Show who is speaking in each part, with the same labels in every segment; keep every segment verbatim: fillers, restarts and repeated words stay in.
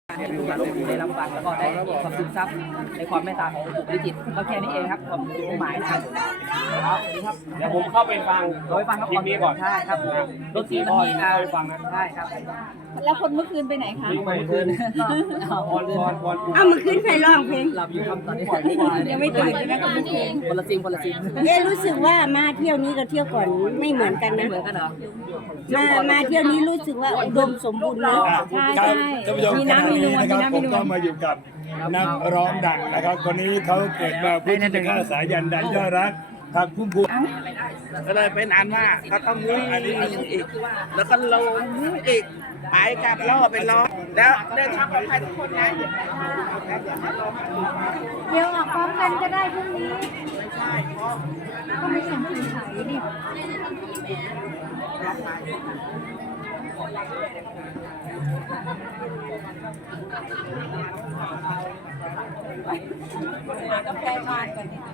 Speaker 1: ให้ลูกหลานได้รับฟังแล้วก็ได้ความซึมซับในความเมตตาของปู่ปาริจิตก็แค่นี้เองครับความหมายนะครับครับครับ
Speaker 2: เดี๋ยวผมเข้าไปฟัง
Speaker 1: โดยฟังครับ
Speaker 2: นี้ก่อน
Speaker 1: ใช่ครับรถสีมันมีอ่า
Speaker 2: ไปฟังนะ
Speaker 1: ใช่ครับ
Speaker 3: แล้วคนเมื่อคืนไปไหนคะ
Speaker 2: เมื่อคืนพรพรพร
Speaker 3: อ้าวเมื่อคืนใครร้องเพลง
Speaker 1: หลับอยู่ครับตอนนี้
Speaker 3: ยังไม่ตื่นใช่ไหมคนเมื่อคืน
Speaker 1: คนละซิงคนละซิง
Speaker 3: เอ๊ะรู้สึกว่ามาเที่ยวนี้กับเที่ยวก่อนไม่เหมือนกันนะ
Speaker 1: ไม่เหมือนกันเหรอ
Speaker 3: มามาเที่ยวนี้รู้สึกว่าอุดมสมบูรณ์เนาะ
Speaker 4: ใช่ใช่มีน้ำมีนวลมีน้ำมีนวลผมก็มาอยู่กับนักร้องดังนะครับคนนี้เขาเกิดมาเพื่อที่จะฆ่าสายันดันยอดรักทางพุ่มพวง
Speaker 5: ก็เลยเป็นอันว่าก็ต้องวิ่งอีกแล้วก็ลงอีกไปกับล่อเป็นล้อแล้วเดินทางปลอดภัยทุกคนนะ
Speaker 3: เดี๋ยวออกพร้อมกันก็ได้พรุ่งนี้ก็ไม่เห็นถึงไถดิกาแฟมากกว่านี้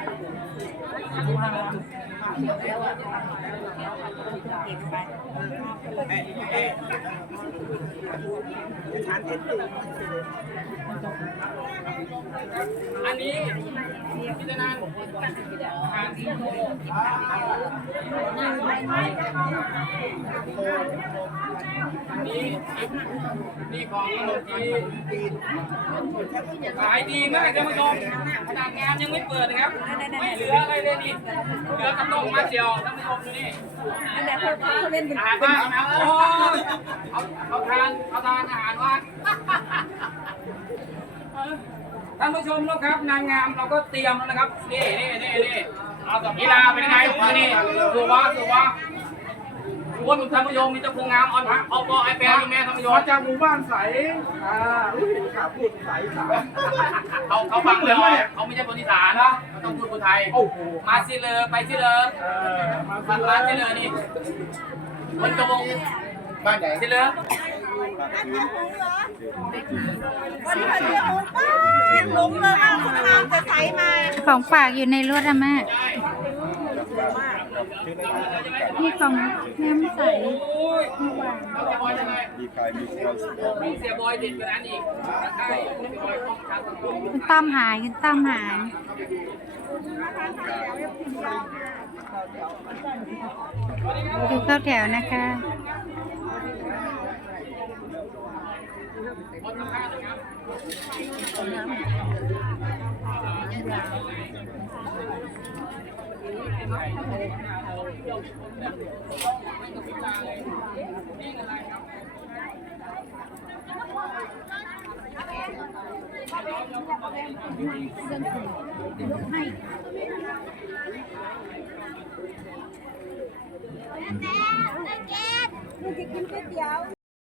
Speaker 3: เก็บไป
Speaker 2: อันนี้พิจารณาทางที่โนี่นี่ของขนมจีนขายดีมากท่านผู้ชมขนาดงานยังไม่เปิดนะครับไม่เหลืออะไรเลยนี่เหลือกระต้งมาเดียวท่านผู้ชมดูนี่
Speaker 3: นั่นแหละเขาเขาเล่นเป็น
Speaker 2: อาหารว่างนะโอ้เอาเอาทานเอาทานอาหารว่างท่านผู้ชมนะครับนางงามเราก็เตรียมแล้วนะครับนี่นี่นี่นี่กีฬาเป็นไงนี่สุวะสุวะสุวะท่านผู้ชมมีเจ้าพงงามออนพักเอาบอไอแปรมีแม่ท่านผู้ชม
Speaker 5: มาจากหมู่บ้านใสอ่าเห็นข่าวพูดใสสาม
Speaker 2: เขาเขาฟังเลยเขาไม่ใช่คนอีสานนะต้องพูดคนไทยโอ้โหมาสิเลยไปสิเลยมามาสิเลยนี่คนกระวงบ้านไหนสิเลย
Speaker 6: ของฝากอยู่ในรถอะแม่นี่ของน้ำใส
Speaker 2: มีเสียบอยเด็ดกว่านั้นอีก
Speaker 6: คุณต้อมหายคุณต้อมหายดูเข้าแถวนะคะ
Speaker 3: แม่แม่แกลูกจะกินก๋วยเตี๋ยว